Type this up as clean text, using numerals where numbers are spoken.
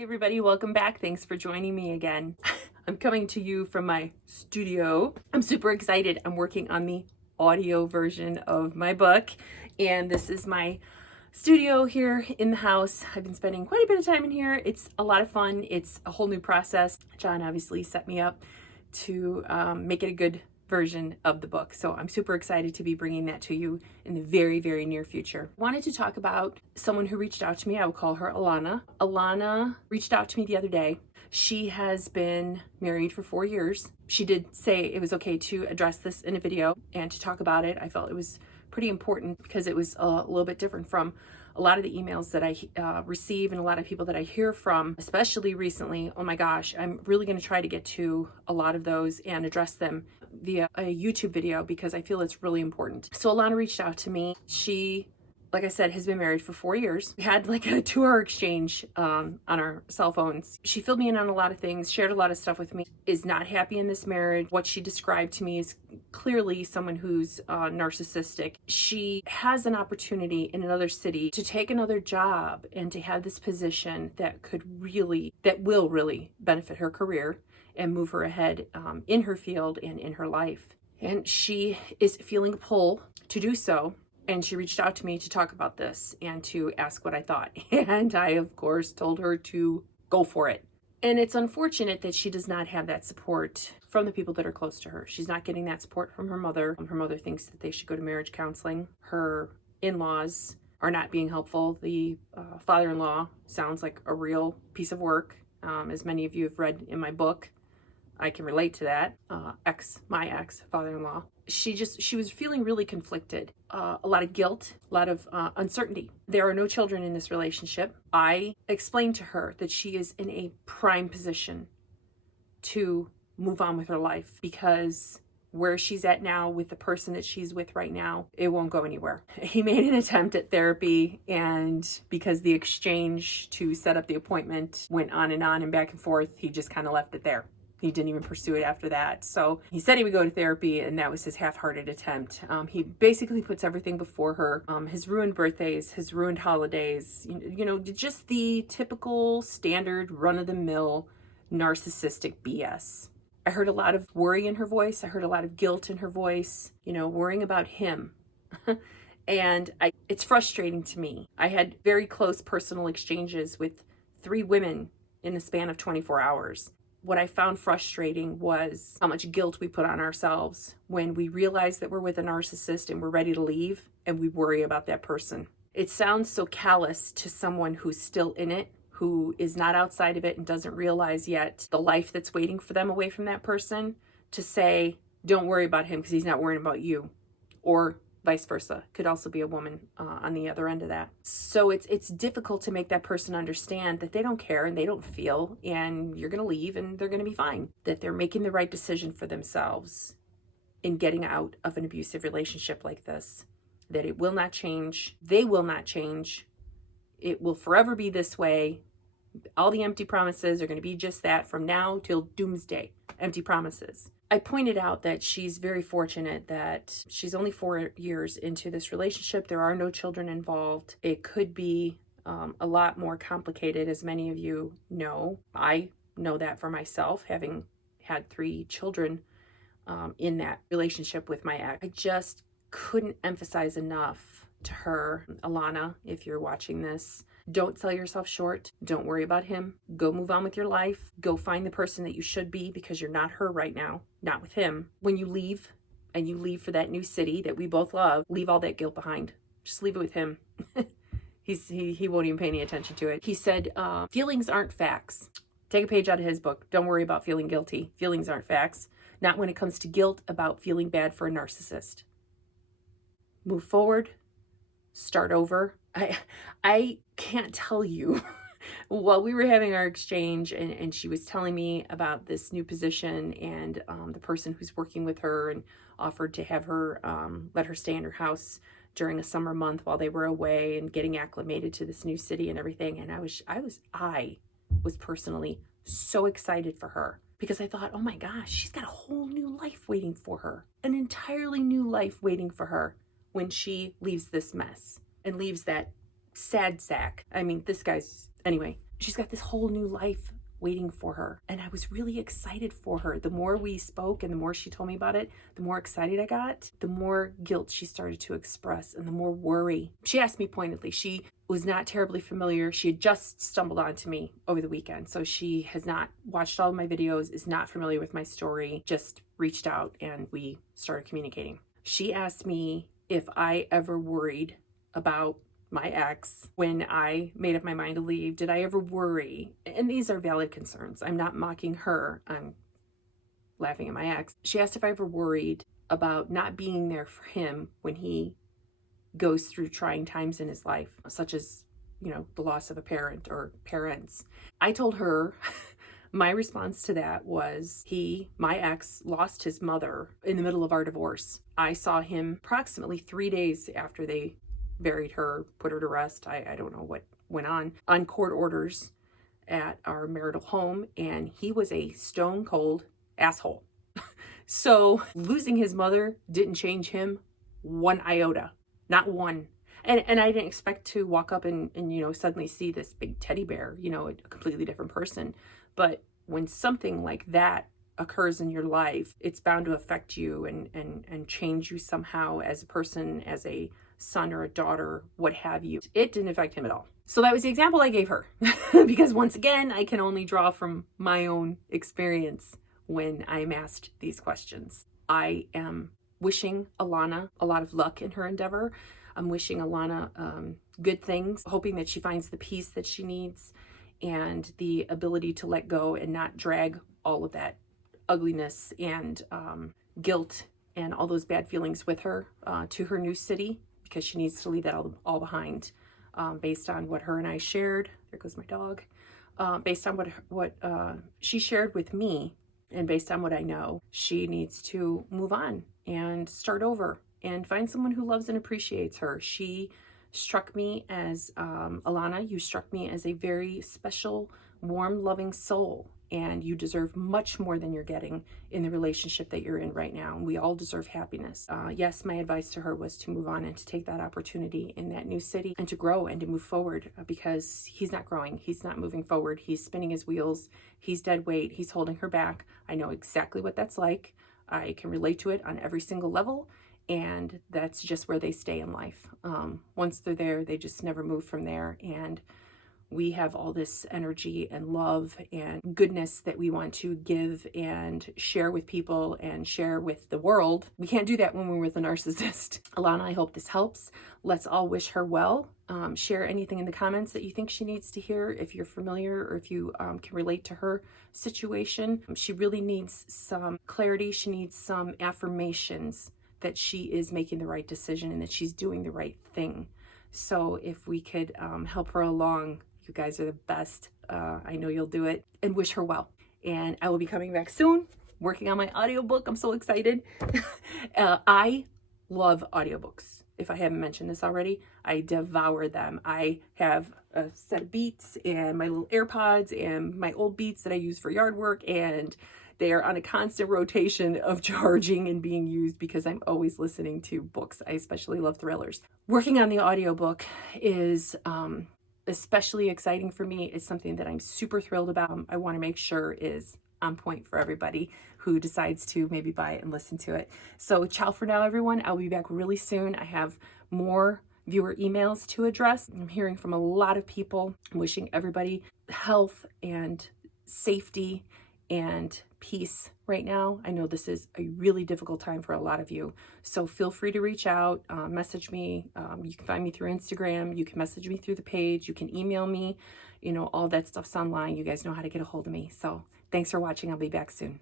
Hey everybody, welcome back. Thanks for joining me again. I'm coming to you from my studio. I'm super excited. I'm working on the audio version of my book, and this is my studio here in the house. I've been spending quite a bit of time in here. It's a lot of fun. It's a whole new process. John obviously set me up to make it a good version of the book. So I'm super excited to be bringing that to you in the very, very near future. Wanted to talk about someone who reached out to me. I will call her Alana. Alana reached out to me the other day. She has been married for 4 years. She did say it was okay to address this in a video and to talk about it. I felt it was pretty important because it was a little bit different from a lot of the emails that I receive and a lot of people that I hear from, especially recently. Oh my gosh, I'm really going to try to get to a lot of those and address them via a YouTube video because I feel it's really important. So Alana reached out to me. She, like I said, has been married for 4 years. We had like a 2-hour exchange on our cell phones. She filled me in on a lot of things, shared a lot of stuff with me, is not happy in this marriage. What she described to me is clearly someone who's narcissistic. She has an opportunity in another city to take another job and to have this position that will really benefit her career and move her ahead in her field and in her life. And she is feeling a pull to do so. And she reached out to me to talk about this and to ask what I thought. And I, of course, told her to go for it. And it's unfortunate that she does not have that support from the people that are close to her. She's not getting that support from her mother. Her mother thinks that they should go to marriage counseling. Her in-laws are not being helpful. The father-in-law sounds like a real piece of work. As many of you have read in my book, I can relate to that. My ex father-in-law. She was feeling really conflicted. A lot of guilt, a lot of uncertainty. There are no children in this relationship. I explained to her that she is in a prime position to move on with her life because where she's at now with the person that she's with right now, it won't go anywhere. He made an attempt at therapy, and because the exchange to set up the appointment went on and back and forth, he just kind of left it there. He didn't even pursue it after that. So he said he would go to therapy, and that was his half-hearted attempt. He basically puts everything before her. His ruined birthdays, his ruined holidays, just the typical standard run-of-the-mill narcissistic BS. I heard a lot of worry in her voice. I heard a lot of guilt in her voice, worrying about him. And it's frustrating to me. I had very close personal exchanges with 3 women in the span of 24 hours. What I found frustrating was how much guilt we put on ourselves when we realize that we're with a narcissist and we're ready to leave and we worry about that person. It sounds so callous to someone who's still in it, who is not outside of it and doesn't realize yet the life that's waiting for them away from that person, to say, don't worry about him because he's not worrying about you. Or vice versa. Could also be a woman on the other end of that. So it's difficult to make that person understand that they don't care and they don't feel, and you're going to leave and they're going to be fine. That they're making the right decision for themselves in getting out of an abusive relationship like this. That it will not change. They will not change. It will forever be this way. All the empty promises are going to be just that from now till doomsday. Empty promises. I pointed out that she's very fortunate that she's only 4 years into this relationship. There are no children involved. It could be a lot more complicated, as many of you know. I know that for myself, having had 3 children in that relationship with my ex. I just couldn't emphasize enough to her, Alana, if you're watching this, don't sell yourself short. Don't worry about him. Go move on with your life. Go find the person that you should be, because you're not her right now, not with him. When you leave, and you leave for that new city that we both love, leave all that guilt behind. Just leave it with him. He won't even pay any attention to it. He said, feelings aren't facts. Take a page out of his book. Don't worry about feeling guilty. Feelings aren't facts. Not when it comes to guilt about feeling bad for a narcissist. Move forward. Start over. I can't tell you. While we were having our exchange and she was telling me about this new position and the person who's working with her and offered to have her let her stay in her house during a summer month while they were away and getting acclimated to this new city and everything, and I was personally so excited for her, because I thought, oh my gosh, she's got a whole new life waiting for her, an entirely new life waiting for her when she leaves this mess and leaves that sad sack. I mean, this guy's, anyway, she's got this whole new life waiting for her. And I was really excited for her. The more we spoke and the more she told me about it, the more excited I got, the more guilt she started to express and the more worry. She asked me pointedly. She was not terribly familiar. She had just stumbled onto me over the weekend. So she has not watched all of my videos, is not familiar with my story, just reached out and we started communicating. She asked me if I ever worried about my ex when I made up my mind to leave. Did I ever worry? And these are valid concerns. I'm not mocking her. I'm laughing at my ex. She asked if I ever worried about not being there for him when he goes through trying times in his life, such as, the loss of a parent or parents. I told her my response to that was my ex, lost his mother in the middle of our divorce. I saw him approximately 3 days after they buried her, put her to rest. I don't know what went on court orders at our marital home, and he was a stone cold asshole. So losing his mother didn't change him one iota, not one. And I didn't expect to walk up and suddenly see this big teddy bear, a completely different person. But when something like that occurs in your life, it's bound to affect you and change you somehow as a person, as a son or a daughter, what have you. It didn't affect him at all. So that was the example I gave her because once again, I can only draw from my own experience when I'm asked these questions. I am wishing Alana a lot of luck in her endeavor. I'm wishing Alana good things, hoping that she finds the peace that she needs and the ability to let go and not drag all of that ugliness and guilt and all those bad feelings with her to her new city, because she needs to leave that all behind, based on what her and I shared. There goes my dog. Based on what she shared with me, and based on what I know, she needs to move on and start over and find someone who loves and appreciates her. She struck me as, Alana, you struck me as a very special, warm, loving soul. And you deserve much more than you're getting in the relationship that you're in right now. And we all deserve happiness. Yes, my advice to her was to move on and to take that opportunity in that new city and to grow and to move forward, because he's not growing. He's not moving forward. He's spinning his wheels. He's dead weight. He's holding her back. I know exactly what that's like. I can relate to it on every single level. And that's just where they stay in life. Once they're there, they just never move from there. And we have all this energy and love and goodness that we want to give and share with people and share with the world. We can't do that when we're with a narcissist. Alana, I hope this helps. Let's all wish her well. Share anything in the comments that you think she needs to hear, if you're familiar or if you can relate to her situation. She really needs some clarity. She needs some affirmations that she is making the right decision and that she's doing the right thing. So if we could help her along, you guys are the best. I know you'll do it, and wish her well. And I will be coming back soon, working on my audiobook. I'm so excited. I love audiobooks. If I haven't mentioned this already, I devour them. I have a set of Beats and my little AirPods and my old Beats that I use for yard work, and they are on a constant rotation of charging and being used because I'm always listening to books. I especially love thrillers. Working on the audiobook is especially exciting for me. It's something that I'm super thrilled about. I want to make sure is on point for everybody who decides to maybe buy it and listen to it. So ciao for now, everyone. I'll be back really soon. I have more viewer emails to address. I'm hearing from a lot of people. I'm wishing everybody health and safety and peace right now. I know this is a really difficult time for a lot of you. So feel free to reach out, message me. You can find me through Instagram. You can message me through the page. You can email me. All that stuff's online. You guys know how to get a hold of me. So thanks for watching. I'll be back soon.